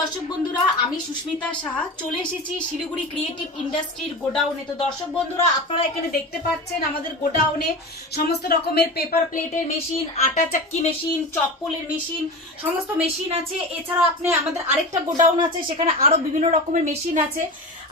দর্শক বন্ধুরা, আমি সুস্মিতা সাহা চলে এসেছি শিলিগুড়ি ক্রিয়েটিভ ইন্ডাস্ট্রির গোডাউনে। তো দর্শক বন্ধুরা, আপনারা এখানে দেখতে পাচ্ছেন আমাদের গোডাউনে সমস্ত রকমের পেপার প্লেটের মেশিন, আটা চাক্কি মেশিন, চপ্পলের মেশিন, সমস্ত মেশিন আছে। এছাড়া আপনি আমাদের আরেকটা গোডাউন আছে, সেখানে আরো বিভিন্ন রকমের মেশিন আছে।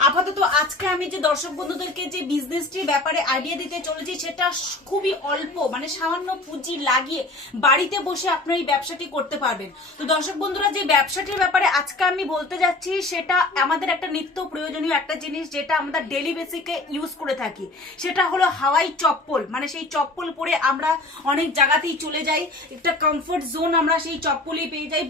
আপাতত আজকে আমি যে দর্শক বন্ধুদেরকে যে বিজনেসটির ব্যাপারে আইডিয়া দিতে চলেছি, সেটা খুবই অল্প, মানে সামান্য পুঁজি লাগিয়ে বাড়িতে বসে আপনারা এই ব্যবসাটি করতে পারবেন। তো দর্শক বন্ধুরা, যে ব্যবসাটির ব্যাপারে আজকে আমি বলতে যাচ্ছি, সেটা আমাদের একটা নিত্য প্রয়োজনীয় একটা জিনিস, যেটা আমরা ডেলি বেসিকে ইউজ করে থাকি। সেটা হলো হাওয়াই চপ্পল। মানে সেই চপ্পল পরে আমরা অনেক জায়গাতেই চলে যাই, একটা কমফোর্ট জোন আমরা সেই চপ্পলেই পেয়ে যাই।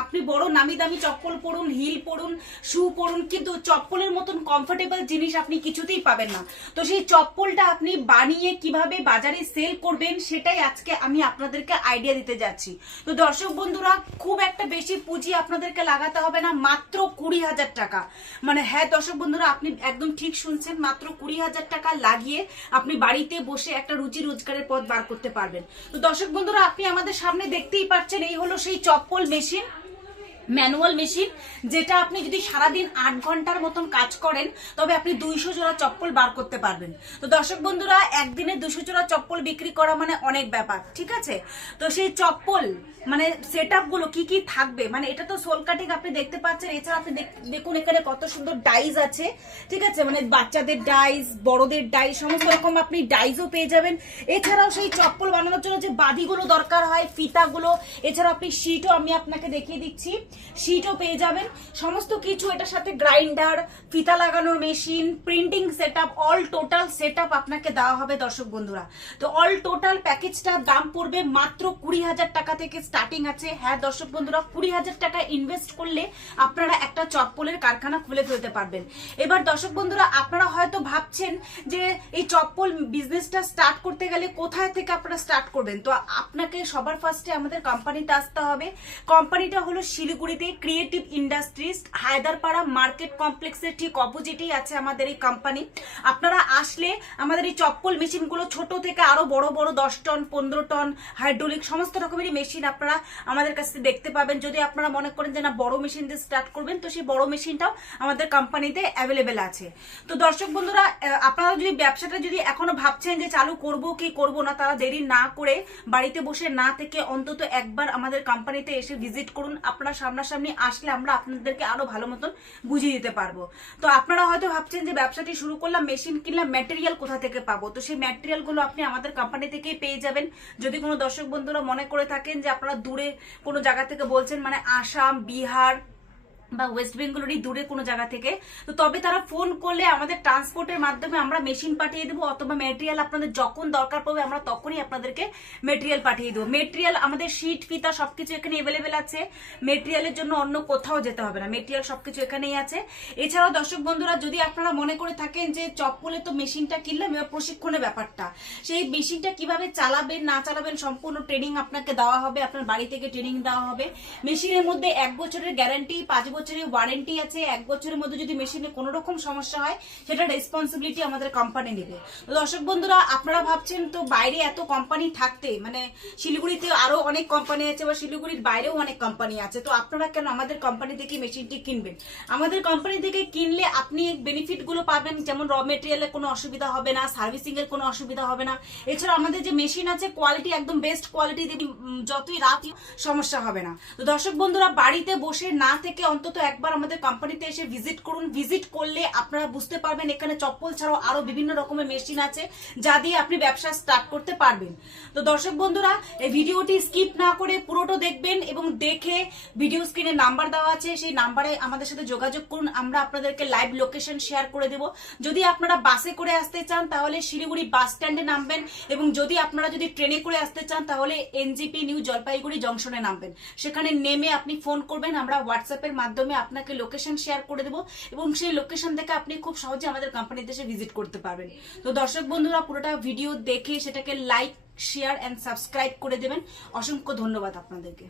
আপনি বড় নামি দামি চপ্পল পরুন, হিল পরুন, শু পরুন, কিন্তু চপ্পলের মতন কমফোর্টেবল জিনিস আপনি কিছুতেই পাবেন না। তো সেই চপ্পলটা আপনি বানিয়ে কিভাবে বাজারে সেল করবেন, সেটাই আজকে আমি আপনাদেরকে আইডিয়া দিতে যাচ্ছি। তো দর্শক বন্ধুরা, খুব একটা বেশি পুঁজি আপনাদেরকে লাগাতে হবে না, মাত্র 20,000 টাকা। মানে হ্যাঁ দর্শক বন্ধুরা, আপনি একদম ঠিক শুনছেন, মাত্র 20,000 টাকা লাগিয়ে আপনি বাড়িতে বসে একটা রুজি রোজগারের পথ বার করতে পারবেন। তো দর্শক বন্ধুরা, আপনি আমাদের সামনে দেখতেই পাচ্ছেন, এই হলো সেই চপ্পল মেশিন, ম্যানুয়াল মেশিন, যেটা আপনি যদি সারাদিন 8 ঘন্টার মতন কাজ করেন, তবে আপনি 200 জোড়া চপ্পল বার করতে পারবেন। তো দর্শক বন্ধুরা, একদিনে 200 জোড়া চপ্পল বিক্রি করা মানে অনেক ব্যাপার, ঠিক আছে? তো সেই চপ্পল মানে সেট গুলো কি কি থাকবে, মানে এটা তো সোল কাটিং আপনি দেখতে পাচ্ছেন। এছাড়া আপনি দেখুন এখানে কত সুন্দর ডাইস আছে, ঠিক আছে? মানে বাচ্চাদের ডাইস, বড়দের ডাইস, সমস্ত রকম আপনি ডাইসও পেয়ে যাবেন। এছাড়াও সেই চপ্পল বানানোর জন্য যে বাদিগুলো দরকার হয়, ফিতাগুলো, এছাড়া আপনি শিটও আমি আপনাকে দেখিয়ে দিচ্ছি, শিটও পেয়ে যাবেন। সমস্ত কিছু এটার সাথে গ্রাইন্ডার, ফিতা লাগানোর machine, printing setup, all total setup আপনাকে দেওয়া হবে দর্শক বন্ধুরা। তো অল টোটাল প্যাকেজটার দাম পড়বে মাত্র 20,000 টাকা থেকে স্টার্টিং আছে। হ্যাঁ দর্শক বন্ধুরা, 20,000 টাকা ইনভেস্ট করলে আপনারা একটা চপ্পলের কারখানা খুলে ফেলতে পারবেন। এবার দর্শক বন্ধুরা, আপনারা হয়তো ভাবছেন যে এই চপ্পল বিজনেসটা স্টার্ট করতে গেলে কোথায় থেকে আপনারা স্টার্ট করবেন। তো আপনাকে সবার ফার্স্টে আমাদের কোম্পানিতে আসতে হবে। কোম্পানিটা হলো শিলিগুড়িতে ক্রিয়েটিভ ইন্ডাস্ট্রিজ, হায়দারপাড়া মার্কেট কমপ্লেক্সের ঠিক অপোজিটেই আছে আমাদের এই কোম্পানি। আপনারা আসলে আমাদের এই চপ্পল মেশিনগুলো ছোট থেকে আরো বড় বড় 10 টন, 15 টন, হাইড্রোলিক সমস্ত রকমের মেশিন আপনারা আমাদের কাছে দেখতে পাবেন। যদি আপনারা মনে করেন যে না, বড় মেশিন দিয়ে স্টার্ট করবেন, তো সেই বড় মেশিনটাও আমাদের কোম্পানিতে অ্যাভেলেবেল আছে। তো দর্শক বন্ধুরা, আপনারা যদি ব্যবসাটা যদি এখনো ভাবছেন যে চালু করব কি করব না, তারা দেরি না করে বাড়িতে বসে না থেকে অন্তত একবার আমাদের কোম্পানিতে এসে ভিজিট করুন। আপনারা সামনাসামনি আসলে আমরা আপনাদেরকে আরো ভালো মতন বুঝিয়ে দিতে পারবো। তো আপনারা হয়তো ভাবছেন যে ব্যবসাটি শুরু করলাম, মেশিন কিনলাম, ম্যাটেরিয়াল কোথা থেকে পাবো। তো সেই ম্যাটেরিয়াল গুলো আপনি আমাদের কোম্পানি থেকেই পেয়ে যাবেন। যদি কোনো দর্শক বন্ধুরা মনে করে থাকেন যে আপনারা দূরে কোনো জায়গা থেকে বলছেন, মানে আসাম, বিহার বা ওয়েস্ট বেঙ্গলেরই দূরে কোনো জায়গা থেকে, তো তবে তারা ফোন করলে আমাদের ট্রান্সপোর্টের মাধ্যমে আমরা মেশিন পাঠিয়ে দেবো, অথবা মেটেরিয়াল আপনাদের যখন দরকার পড়বে আমরা তখনই আপনাদেরকে মেটেরিয়াল পাঠিয়ে দেবো। মেটেরিয়াল আমাদের শীট, ফিতা সবকিছু এখানে অ্যাভেলেবেল আছে। মেটেরিয়ালের জন্য অন্য কোথাও যেতে হবে না, মেটেরিয়াল সবকিছু এখানেই আছে। এছাড়াও দর্শক বন্ধুরা, যদি আপনারা মনে করে থাকেন যে চপ্পলে তো মেশিনটা কিনলাম, এবার প্রশিক্ষণের ব্যাপারটা, সেই মেশিনটা কিভাবে চালাবেন না চালাবেন সম্পূর্ণ ট্রেনিং আপনাকে দেওয়া হবে, আপনার বাড়ি থেকে ট্রেনিং দেওয়া হবে। মেশিনের মধ্যে 1 বছরের গ্যারান্টি, 5 বছরের ওয়ারেন্টি আছে। 1 বছরের মধ্যে যদি মেশিনে কোনো রকম সমস্যা হয়, সেটা রেসপন্সিবিলিটি আমাদের কোম্পানি নেবে। তো দর্শক বন্ধুরা, আপনারা ভাবছেন তো বাইরে এত কোম্পানি থাকতে, মানে শিলিগুড়িতে আরো অনেক কোম্পানি আছে বা শিলিগুড়ির বাইরেও অনেক কোম্পানি আছে, তো আপনারা কেন আমাদের কোম্পানি থেকে মেশিনটি কিনবেন? আমাদের কোম্পানি থেকে কিনলে আপনি বেনিফিট গুলো পাবেন, যেমন র মেটেরিয়ালের কোনো অসুবিধা হবে না, সার্ভিসিং এর কোনো অসুবিধা হবে না। এছাড়া আমাদের যে মেশিন আছে, কোয়ালিটি একদম বেস্ট কোয়ালিটি, যতই রাত সমস্যা হবে না। তো দর্শক বন্ধুরা, বাড়িতে বসে না থেকে অন্তত একবার আমাদের কোম্পানিতে এসে ভিজিট করুন। ভিজিট করলে আপনারা বুঝতে পারবেন এখানে চপ্পল ছাড়াও আরো বিভিন্ন রকমের মেশিন আছে, যা দিয়ে আপনি ব্যবসা স্টার্ট করতে পারবেন। তো দর্শক বন্ধুরা, এই ভিডিওটি স্কিপ না করে পুরোটা দেখবেন, এবং দেখে ভিডিও স্ক্রিনে নাম্বার দেওয়া আছে, সেই নাম্বারে আমাদের সাথে যোগাযোগ করুন। আমরা আপনাদেরকে লাইভ লোকেশন শেয়ার করে দেব। যদি আপনারা বাসে করে আসতে চান, তাহলে শিলিগুড়ি বাস স্ট্যান্ডে নামবেন, এবং যদি আপনারা যদি ট্রেনে করে আসতে চান, তাহলে এনজিপি নিউ জলপাইগুড়ি জংশনে নামবেন। সেখানে নেমে আপনি ফোন করবেন, আমরা হোয়াটসঅ্যাপের মাধ্যমে আপনাকে লোকেশন শেয়ার করে দেবো, এবং সেই লোকেশন থেকে আপনি খুব সহজে আমাদের কোম্পানিতে এসে ভিজিট করতে পারবেন। তো দর্শক বন্ধুরা, পুরোটা ভিডিও দেখে সেটাকে লাইক, শেয়ার এন্ড সাবস্ক্রাইব করে দেবেন। অসংখ্য ধন্যবাদ আপনাদেরকে।